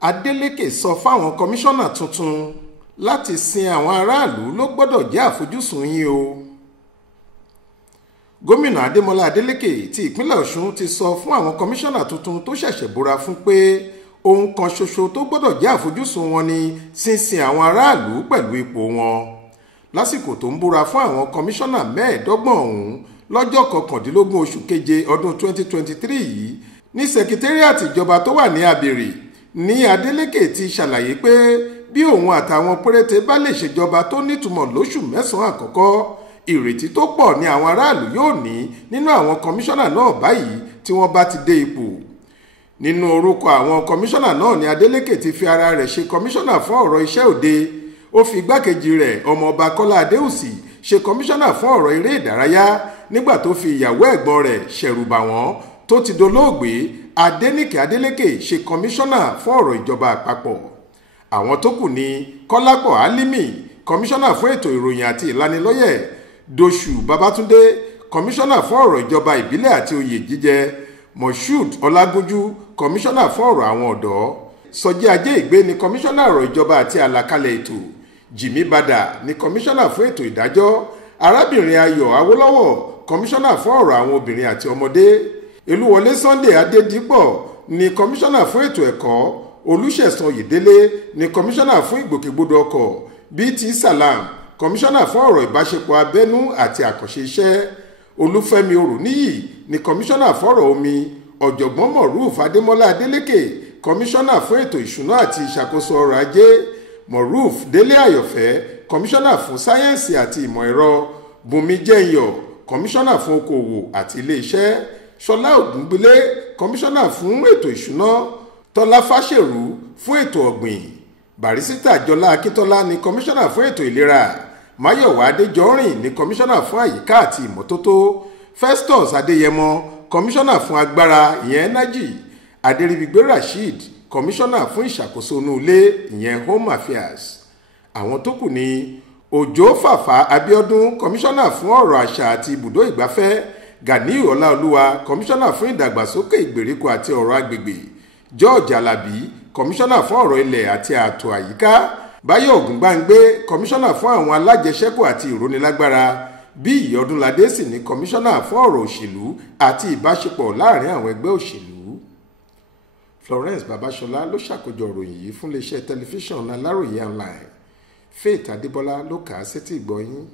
Adeleke sọ fáwọn kọmíṣánná tuntun láti sin àwọn aráàlú ló gbọ́dọ̀ jẹ́ àfojúsùn yín o. Gómìnà Adémọ́lá Adeleke ti ìpínlẹ̀ Ọ̀ṣun ti sọ fún àwọn kọmíṣánná tuntun tó ṣẹ̀ṣẹ̀ búra fún pé ohun kan ṣoṣo tó gbọ́dọ̀ jẹ́ àfojúsùn wọn ni sísin àwọn aráàlú pẹ̀lú ipò wọn. Lásìkò tó ń búra fún àwọn kọmíṣánná mẹ́ẹ̀ẹ́dọ́gbọ̀n ọ̀hún lọ́jọ́ 19 oṣù keje ọdún 2023 yìí ní sẹkítẹ́ríàtì ìjọba tó wà ní Abèrè ní Adeleke ti ṣàlàyé pé bí òun àtàwọn péréte bá lè ṣèjọba tó nítumọ̀ lóṣù mẹ́sàn-án àkọ́kọ́, ìrètí tó pọ̀ ni àwọn aráàlú yóò ní nínú àwọn kọmíṣánná náà báyìí tí wọ́n bá ti dé ipò. Nínú orúkọ àwọn kọmíṣánná náà ni Adeleke ti fi ara rẹ̀ ṣe kọmíṣánná fún ọ̀rọ̀ iṣẹ́ òde. Ó fi igbákejì rẹ̀ ọmọọba Kọ́lá Adéùsì ṣe kọmíṣánná fún ọ̀rọ̀ eré ìdárayá nígbà tó fi ìyàwó ẹ̀gbọ́n rẹ̀ ṣẹ̀rùbà wọ́n tó ti dolóògbé Adenike Adeleke ṣe kọmíṣánná fún ọ̀rọ̀ ìjọba àpapọ̀. Àwọn tó kù ni Kọ́lápọ̀ Álímì, kọmíṣánná fún ètò ìròyìn àti ìlanilọ́yẹ̀, Dòṣù Babátúndé, kọmíṣánná fún ọ̀rọ̀ ìjọba ìbílẹ̀ àti oyè jíjẹ, Moshood Ọlágúnjú, kọmíṣánná fún ọ̀rọ̀ àwọn ọ̀dọ́, Sọjí Ajé Ìgbé ni kọmíṣánná ọ̀rọ̀ ìjọba àti àlàkalẹ̀ ètò, Jimmy Bada ni kọmíṣánná fún ètò ìdájọ́, arábìnrin Ayọ̀ Awólọ́wọ̀ kọmíṣánná fún ọ̀rọ̀ àwọn obìnrin àti ọmọdé, Elúwọlé Sunday Adédìpọ̀ ni kọmíṣánná fún ètò ẹ̀kọ́, Olúṣẹ̀san Oyèdélé ni kọmíṣánná fún ìgbòkègbodò ọkọ̀, BT Salam kọmíṣánná fún ọ̀rọ̀ ìbáṣepọ̀ abẹ́nú àti àkànṣe iṣẹ́, Olúfẹ́mi Orùníyì ni kọmíṣánná fọ́rọ̀ omi, ọ̀jọ̀gbọ́n Moruf Adémọ́lá Adeleke kọmíṣánná fún ètò ìṣúná àti ìṣàkóso ọrọ̀ ajé, Moruf Délé Àyọ̀fẹ́ kọmíṣánná fún sáyẹ́ǹsì àti ìmọ̀ ẹ̀rọ, Bùnmi Jẹ́nyọ̀ kọmíṣánná fún okòwò àti ilé-iṣẹ́, Ṣọlá Ògúngbélé kọmíṣánná fún ètò ìṣúná, Tọ́lá Fáṣẹ̀rú fún ètò ọ̀gbìn, Bàrísítà Jọlá Akíntọ́lá ni kọmíṣánná fún ètò ìlera, Máyọ̀wá Adéjọ́rìn ni kọmíṣánná fún àyíká àti ìmọ́tótó, Festus Adéyẹmọ kọmíṣánná fún agbára ìyẹn energy, Adéríbigbé Rasheed kọmíṣánná fún ìṣàkóso inú ilé ìyẹn home affairs. Àwọn tó kù ni Òjó Fàfà Abíọ́dún kọmíṣánná fún ọ̀rọ̀ àṣà àti ibùdó ìgbafẹ́, Ganiu Ọláolúwa kọmíṣánná fún ìdàgbàsókè ìgbèríko àti ọ̀rọ̀ agbègbè, George Alabi kọmíṣánná fún ọ̀rọ̀ ilẹ̀ àti ààtò àyíká, Báyọ̀ Ògúngbàngbé kọmíṣánná fún àwọn alájẹṣẹ́kù àti ìrónilágbára, Bíyì Ọdúnládé sì ní kọmíṣánná fún ọ̀rọ̀ òṣèlú àti ìbáṣepọ̀ láàrin àwọn ẹgbẹ́ òṣèlú. Florence Babaṣọlá ló ṣàkójọ ìròyìn yìí fún iléeṣẹ́ tẹlifíṣàn Aláròyé online. Faith Adébọ́lá ló kà á sétí ìgbọ́ yín.